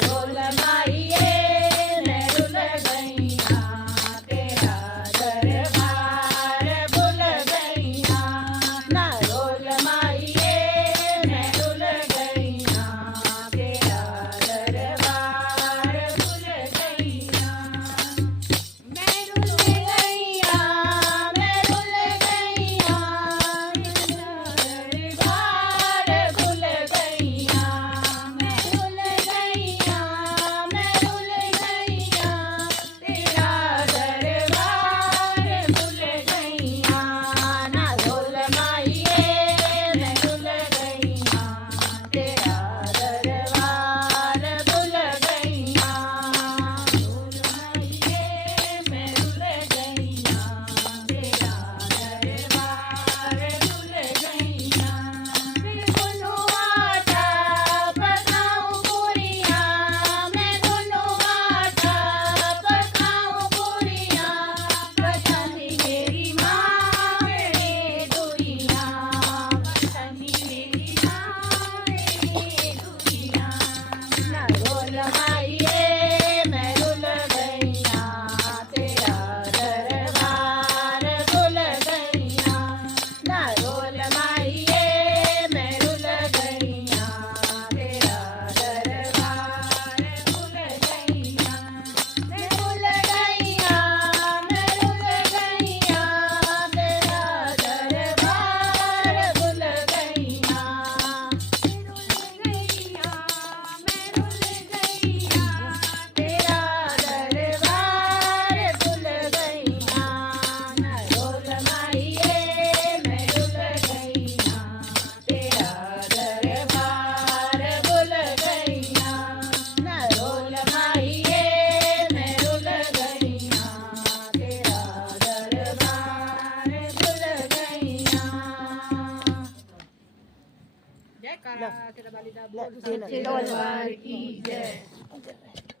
role माइये मैं rule गईया तेरा दरबार भूल गईया ना रोल माइये मैं रुल गईया तेरा दरबार भूल गईया मैं रुल गईया मैं रुल गईया दरबार भूल गईया मैं रुल गईया मैं रुल गईया तेरा दरबार भूल गईया ना रोल माइये मैं रुल गईया तेरा दरबार भूल गईया रोल माइये मैं रुल गईया तेरा दरबार भूल गईया मैं दोनों आटा पकाऊं पूरियां मैं दोनों आटा पकाऊं पूरियां पसंद मेरी माँ मेरे दुनिया पसंद मेरी माँ मेरे दुनिया ना रोल माइये मैं रुल गईया तेरा दरबार भूल गईया ना रोल माइये मैं रुल गईया तेरा दरबार भूल गईया मैं रुल गईया मैं रुल गईया तेरा दरबार भूल गईया मैं रुल गईया मैं रुल गईया तेरा दरबार भूल गईया ना रोल माइये मैं रुल गईया तेरा दरबार भूल गईया ना रोल माइये मैं रुल गईया तेरा दरबार भूल गईया जयकारा तेरा वालिदा बोल दरबार की जय